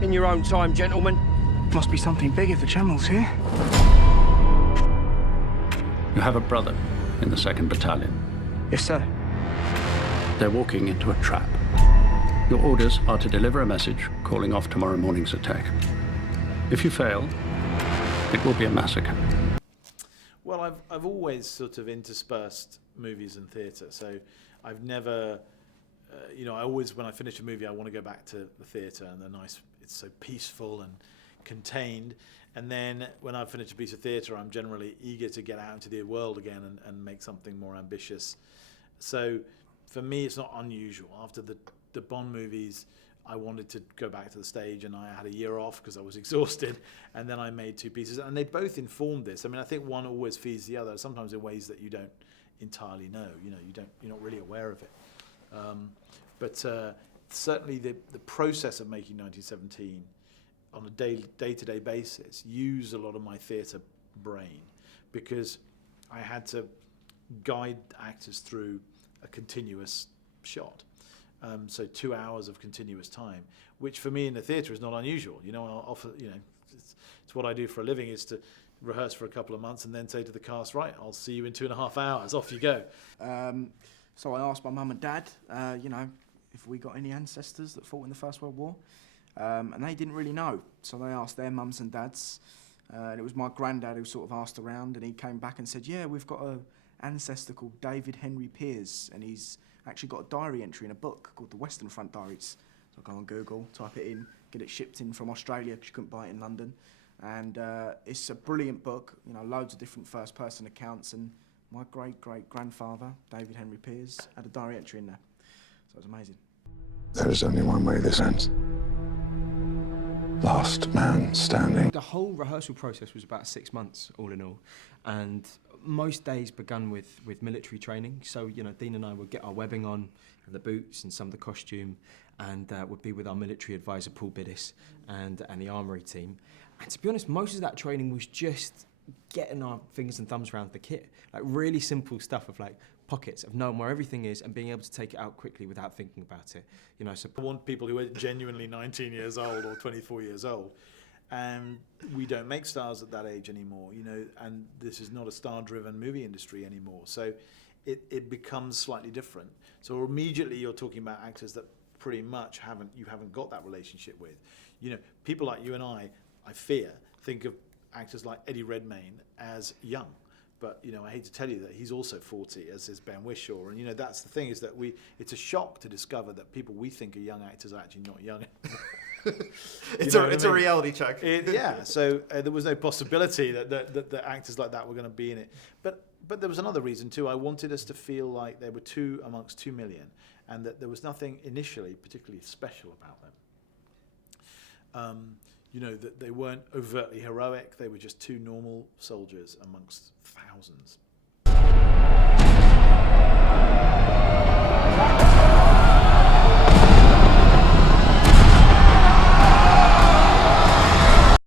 In your own time, gentlemen. Must be something big if the General's here. You have a brother in the 2nd Battalion. Yes, sir. They're walking into a trap. Your orders are to deliver a message calling off tomorrow morning's attack. If you fail, it will be a massacre. Well, I've always sort of interspersed movies and theatre, so I've never, you know, I always, when I finish a movie, I want to go back to the theatre, and it's so peaceful and contained. And then when I've finished a piece of theatre, I'm generally eager to get out into the world again and make something more ambitious. So for me, it's not unusual. After the Bond movies, I wanted to go back to the stage, and I had a year off because I was exhausted, and then I made 2 pieces, and they both informed this. I mean, I think one always feeds the other, sometimes in ways that you don't entirely know. You know, you're not really aware of it. But certainly the process of making 1917 on a day-to-day basis used a lot of my theatre brain, because I had to guide actors through a continuous shot. So 2 hours of continuous time, which for me in the theatre is not unusual. You know, I'll offer, you know, it's what I do for a living, is to rehearse for a couple of months and then say to the cast, right, I'll see you in 2.5 hours, off you go. So I asked my mum and dad, you know, if we got any ancestors that fought in the First World War, and they didn't really know. So they asked their mums and dads, and it was my granddad who sort of asked around, and he came back and said, yeah, we've got an ancestor called David Henry Pears, and he's actually got a diary entry in a book called the Western Front Diaries. So I go on Google, type it in, get it shipped in from Australia because you couldn't buy it in London. And it's a brilliant book, you know, loads of different first-person accounts, and my great-great-grandfather, David Henry Pears, had a diary entry in there. So it was amazing. There is only one way this ends. Last man standing. The whole rehearsal process was about 6 months, all in all, and most days begun with military training. So, you know, Dean and I would get our webbing on, and the boots and some of the costume, and would be with our military advisor, Paul Biddis, and the armoury team. And to be honest, most of that training was just getting our fingers and thumbs around the kit. Like really simple stuff of like pockets, of knowing where everything is and being able to take it out quickly without thinking about it. You know, so I want people who are genuinely 19 years old or 24 years old. And we don't make stars at that age anymore, you know, and this is not a star-driven movie industry anymore. So it becomes slightly different. So immediately you're talking about actors that pretty much you haven't got that relationship with. You know, people like you and I fear, think of actors like Eddie Redmayne as young. But, you know, I hate to tell you that he's also 40, as is Ben Whishaw. And, you know, that's the thing, is that it's a shock to discover that people we think are young actors are actually not young. It's a reality check. Yeah, so there was no possibility that actors like that were going to be in it. But there was another reason too. I wanted us to feel like there were 2 amongst 2 million, and that there was nothing initially particularly special about them. You know, that they weren't overtly heroic. They were just 2 normal soldiers amongst thousands.